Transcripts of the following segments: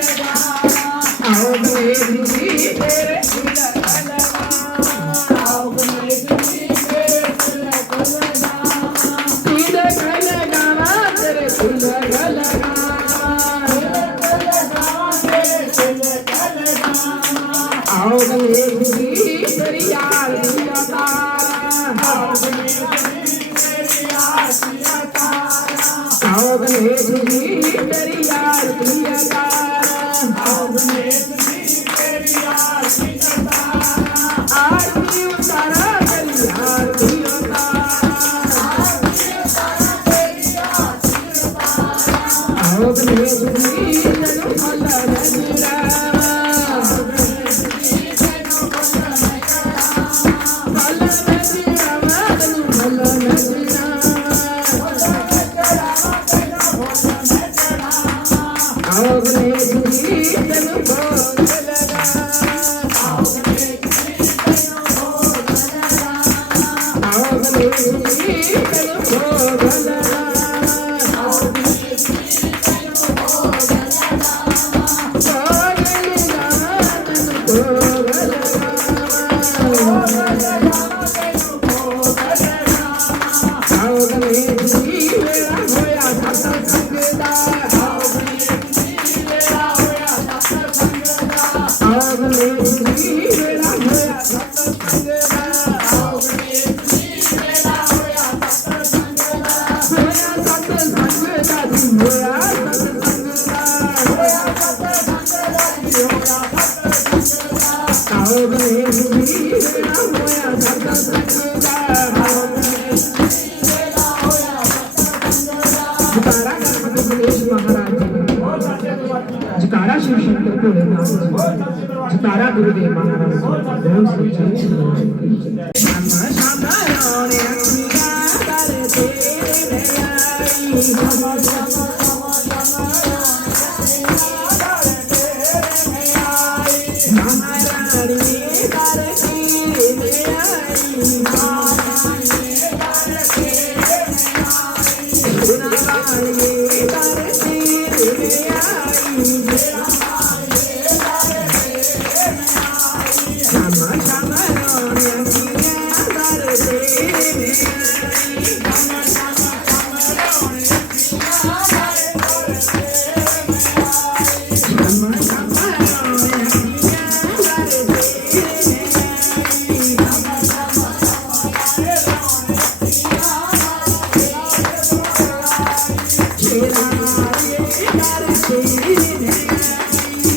आओ गणेश जी तेरे तिलक लगा, आओ गणेश जी तेरे तिलक लगा, तिलक लगावा तेरे तिलक लगावा, तिलक लगावा, आओ गणेश जी तेरी आरती उतारा, आओ गणेश जी तेरी आरती उतारा, आओ गणेश जी तेरी आरती उतारा, आओ गणेश जी तेरी आरती उतारा, आरती उतारा तेरी आरती उतारा, तेरी आरती उतारा, आओ गणेश जी तेनु फल नजरावा, आओ गणेश जी तेनु फल नजरावा, फल नजरावा तेनु फल नजरावा, आओ गणेश जी तेनु भोग लगा, आओ गणेश जी तेनु भोग लगा, आओ गणेश जी तेनु भोग लगा, आओ गणेश जी तेनु भोग लगा, भोग लगा तेनु भोग लगा, भोग लगा तेनु भोग लगा, आओ गणेश जी मेरा होया सत्संग दा, आओ गणेश जी मेरा होया सत्संग दा, आओ गणेश जी मेरा होया सत्संग दा, आओ गणेश जी मेरा होया सत्संग दा, होया सत्संग दा जी होया सत्संग दा, होया सत्संग दा जी होया सत्संग दा, आओ गणेश जी मेरा होया सत्संग दा, आओ गणेश जी मेरा होया सत्संग दा, जयकारा गणपति गणेश महाराज जी, जयकारा शिव शंकर भोलेनाथ जी, जयकारा गुरुदेव महाराज जी, बोल सच्चे दरबार की। श्यामा श्यामा रोने रंगा कर तेरे नयाई, श्यामा श्यामा श्यामा श्यामा श्यामा रानी कर तेरे नयाई, रानी कर तेरे नयाई, रानी कर तेरे नयाई, श्यामा श्यामा रोने रंगा कर तेरे नयाई, श्यामा श्यामा रोने रंगा कर तेरे नयाई, श्यामा श्यामा रोने रंगा कर तेरे नयाई, श्यामा श्यामा रोने रंगा कर तेरे नयाई,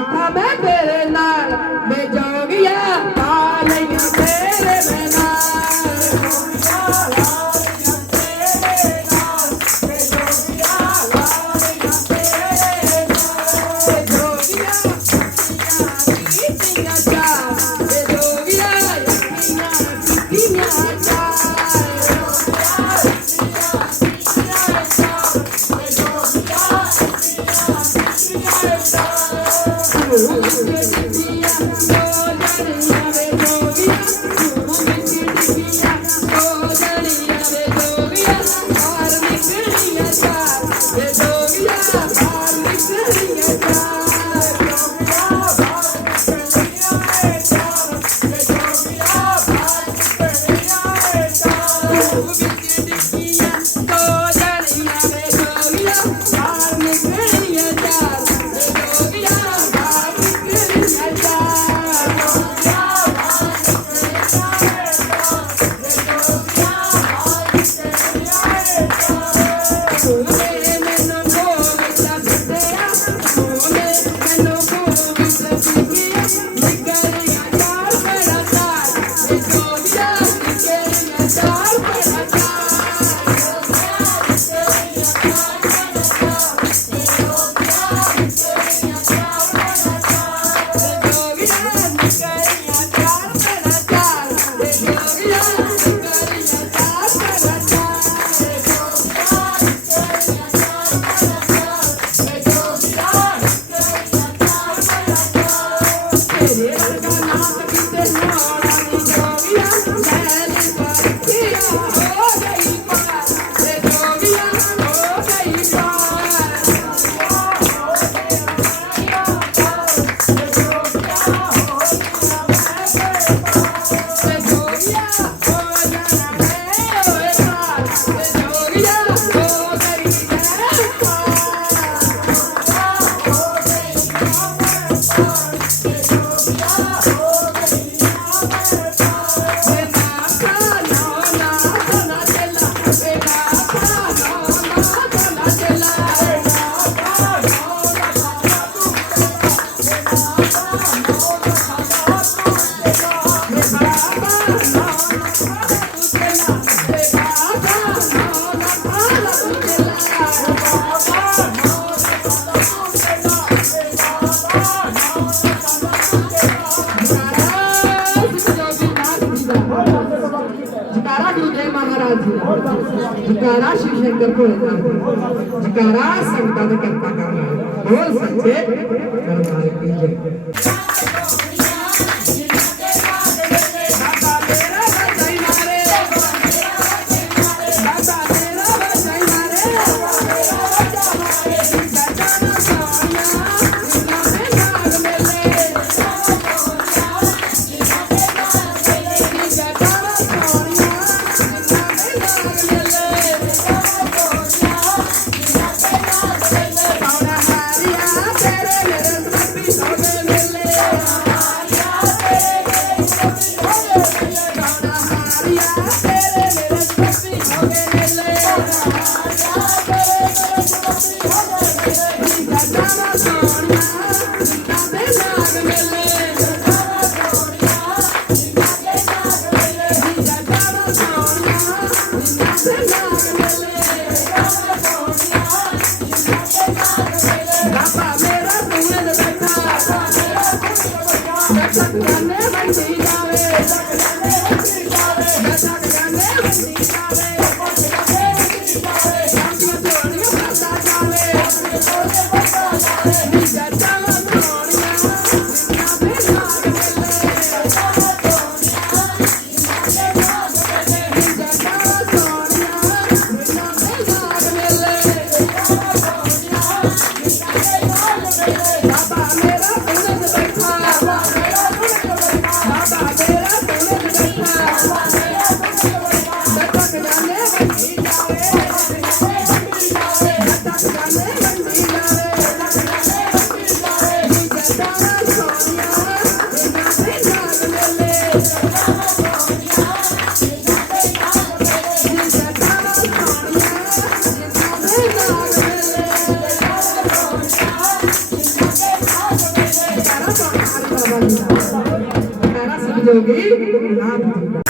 माथा मैं तेरे नाल मैं जोगिया पालियां तेरे Thank you. जयकारा शिव शंकर भोलेनाथ जयकारा संतां दा करता करना बोल सच्चे दरबार की जय जोगी नाथ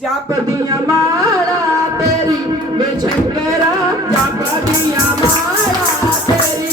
जापदिया माला तेरी बेशंकरा जापदिया माला तेरी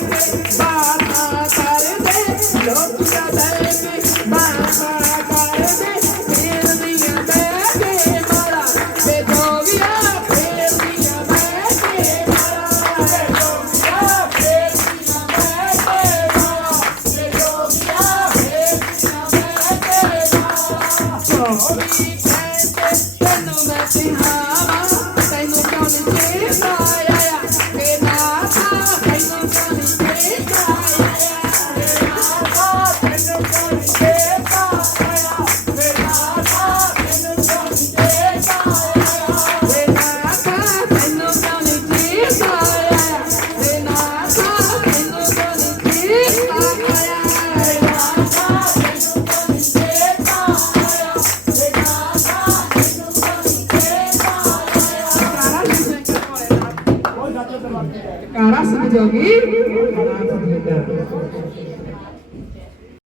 ਕੇ ਬਾਤਾਂ ਕਰਦੇ ਲੋਕ ਕਦੇ ਵੀ ਬਾਤਾਂ ਕਰਦੇ ਫੇਰਦੀਆਂ ਬਹਿ ਕੇ ਮਾਰਾ ਵੇ ਜੋਗੀਆ ਫੇਰਦੀਆਂ ਬਹਿ ਕੇ ਮਾਰਾ ਵੇ ਜੋਗੀਆ ਫੇਰਦੀਆਂ ਬਹਿ ਕੇ ਮਾਰਾ ਵੇ ਜੋਗੀਆ ਫੇਰਦੀਆਂ ਬਹਿ ਕੇ ਮਾਰਾ ਚੋਰੀ ਕਹਿੰਦੇ ਤੈਨੂੰ ਮੈਂ ਸਿਹਾਵਾ ਤੈਨੂੰ ਕਿਉਂ ਨਹੀਂ ਚੇਤਾ ਆਇਆ ਵੇ ਨਾਥਾ ਤੈਨੂੰ ਕਿਉਂ ਨਹੀਂ ਚੇਤਾ ਆਇਆ ਵੇ ਨਾਥਾ ਤੈਨੂੰ ਕਿਉਂ ਨਹੀਂ ਚੇਤਾ ਆਇਆ ਵੇ ਨਾਥਾ ਤੈਨੂੰ ਕਿਉਂ ਨਹੀਂ ਚੇਤਾ ਆਇਆ ਵੇ ਨਾਥਾ ਤੈਨੂੰ ਕਿਉਂ ਨਹੀਂ ਚੇਤਾ ਆਇਆ ਵੇ ਨਾਥਾ ਤੈਨੂੰ ਕਿਉਂ ਨਹੀਂ ਚੇਤਾ ਆਇਆ ਵੇ ਨਾਥਾ ਤੈਨੂੰ ਕਿਉਂ ਨਹੀਂ ਚੇਤਾ ਆਇਆ ਵੇ ਨਾਥਾ ਤੈਨੂੰ ਕਿਉਂ ਨਹੀਂ ਚੇਤਾ ਆਇਆ ਕਾਰਾ ਸਿੰਘ ਜੋਗੀ